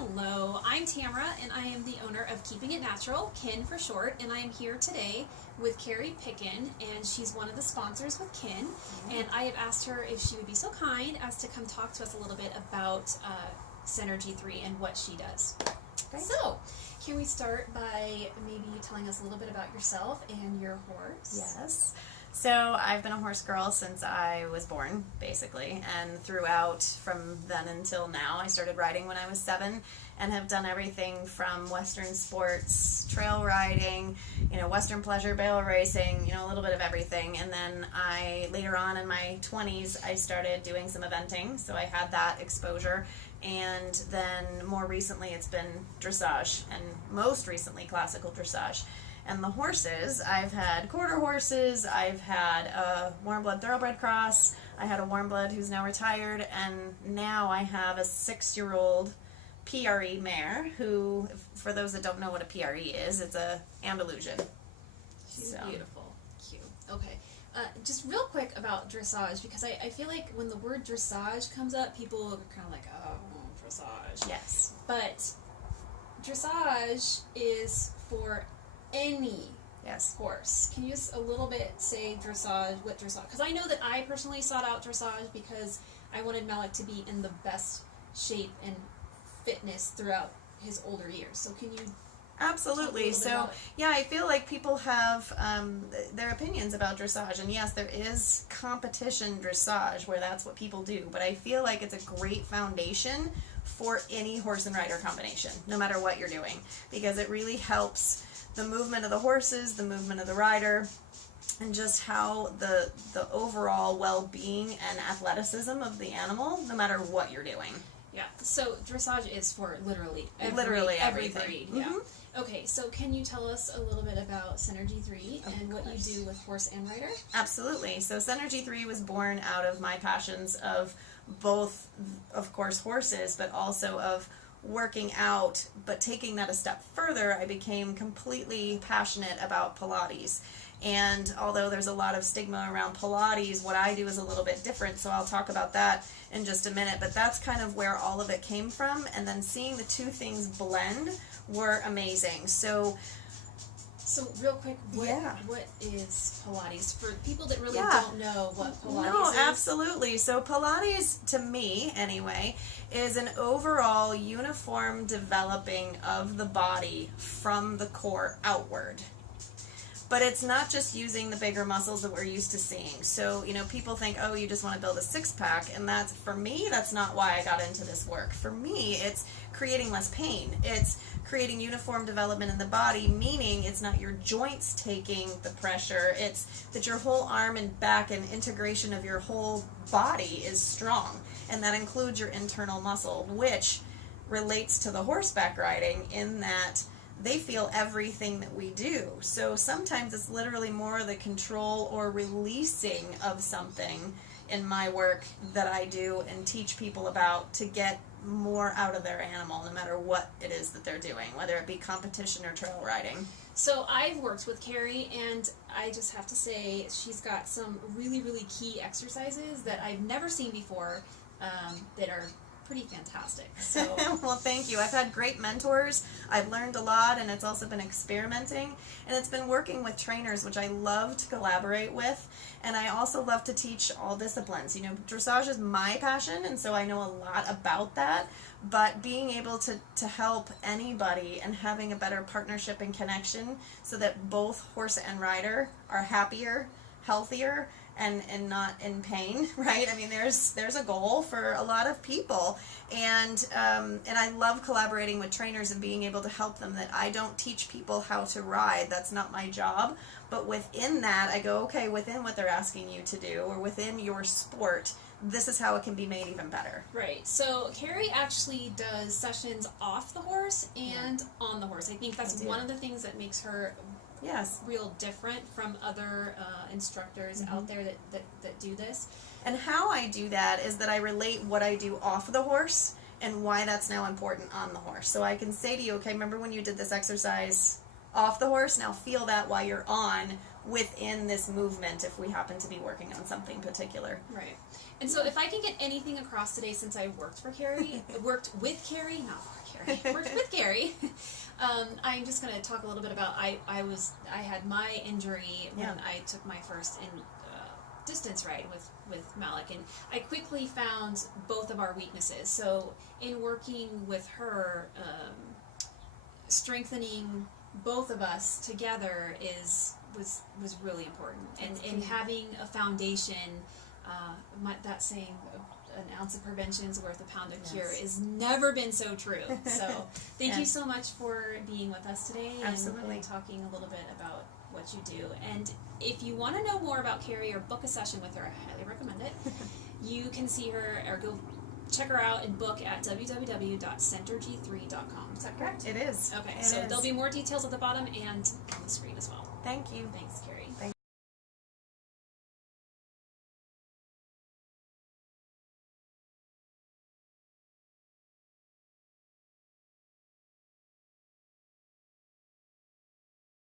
Hello, I'm Tamara, and I am the owner of Keeping It Natural, KiN for short, and I am here today with Kerry Picken, and she's one of the sponsors with KiN, and I have asked her if she would be so kind as to come talk to us a little bit about Synergy 3 and what she does. Okay. So, can we start by maybe telling us a little bit about yourself and your horse? Yes. So I've been a horse girl since I was born, basically, and throughout from then until now. I started riding when I was 7 and have done everything from Western sports, trail riding, Western pleasure, barrel racing, a little bit of everything. And then later on in my 20s, I started doing some eventing, so I had that exposure. And then more recently, it's been dressage, and most recently, classical dressage. And the horses, I've had quarter horses, I've had a warm blood thoroughbred cross, I had a warm blood who's now retired, and now I have a 6-year-old PRE mare who, for those that don't know what a PRE is, it's a Andalusian. She's beautiful. Cute. Okay. Just real quick about dressage, because I feel like when the word dressage comes up, people are kind of like, oh, dressage. Yes. But dressage is for any horse. Can you just a little bit say dressage, what dressage? Because I know that I personally sought out dressage because I wanted Malik to be in the best shape and fitness throughout his older years. So can you Absolutely. So, yeah, I feel like people have their opinions about dressage. And yes, there is competition dressage where that's what people do. But I feel like it's a great foundation for any horse and rider combination, no matter what you're doing, because it really helps the movement of the horses, the movement of the rider, and just how the overall well-being and athleticism of the animal, no matter what you're doing. Yeah. So dressage is for literally every breed. Yeah. Mm-hmm. Okay. So can you tell us a little bit about Synergy 3 and what you do with horse and rider? Absolutely. So Synergy 3 was born out of my passions of both, of course, horses, but also of working out. But taking that a step further, I became completely passionate about Pilates. And although there's a lot of stigma around Pilates, what I do is a little bit different, so I'll talk about that in just a minute. But that's kind of where all of it came from, and then seeing the two things blend were amazing. So real quick, what is Pilates for people that really don't know what Pilates is? No, absolutely. So Pilates, to me anyway, is an overall uniform developing of the body from the core outward. But it's not just using the bigger muscles that we're used to seeing. So, people think, oh, you just want to build a six-pack, and that's, for me, that's not why I got into this work. For me, it's creating less pain. It's creating uniform development in the body, meaning it's not your joints taking the pressure, it's that your whole arm and back and integration of your whole body is strong. And that includes your internal muscle, which relates to the horseback riding in that they feel everything that we do. So sometimes it's literally more the control or releasing of something in my work that I do and teach people about to get more out of their animal, no matter what it is that they're doing, whether it be competition or trail riding. So I've worked with Kerry, and I just have to say she's got some really, really key exercises that I've never seen before that are pretty fantastic. So well, thank you. I've had great mentors. I've learned a lot, and it's also been experimenting, and it's been working with trainers, which I love to collaborate with, and I also love to teach all disciplines. Dressage is my passion, and so I know a lot about that, but being able to help anybody and having a better partnership and connection so that both horse and rider are happier, healthier, and not in pain, right? I mean, there's a goal for a lot of people, and I love collaborating with trainers and being able to help them. That I don't teach people how to ride, that's not my job, but within that, I go, okay, within what they're asking you to do, or within your sport, this is how it can be made even better. Right. So Kerry actually does sessions off the horse and on the horse. I think that's one of the things that makes her real different from other instructors out there that do this. And how I do that is that I relate what I do off the horse and why that's now important on the horse. So I can say to you, okay, remember when you did this exercise off the horse? Now feel that while you're on within this movement if we happen to be working on something particular. Right. And so if I can get anything across today, since I worked with Kerry, not for Kerry, with Kerry. I'm just going to talk a little bit about I had my injury when I took my first distance ride with Malik, and I quickly found both of our weaknesses. So in working with her, strengthening both of us together was really important, and having a foundation. That saying, an ounce of prevention is worth a pound of cure, has never been so true. So thank you so much for being with us today and talking a little bit about what you do. And if you want to know more about Kerry or book a session with her, I highly recommend it. You can see her or go check her out and book at www.centerg3.com. Is that correct? It is. Okay, so there'll be more details at the bottom and on the screen as well. Thank you. Thanks, Kerry.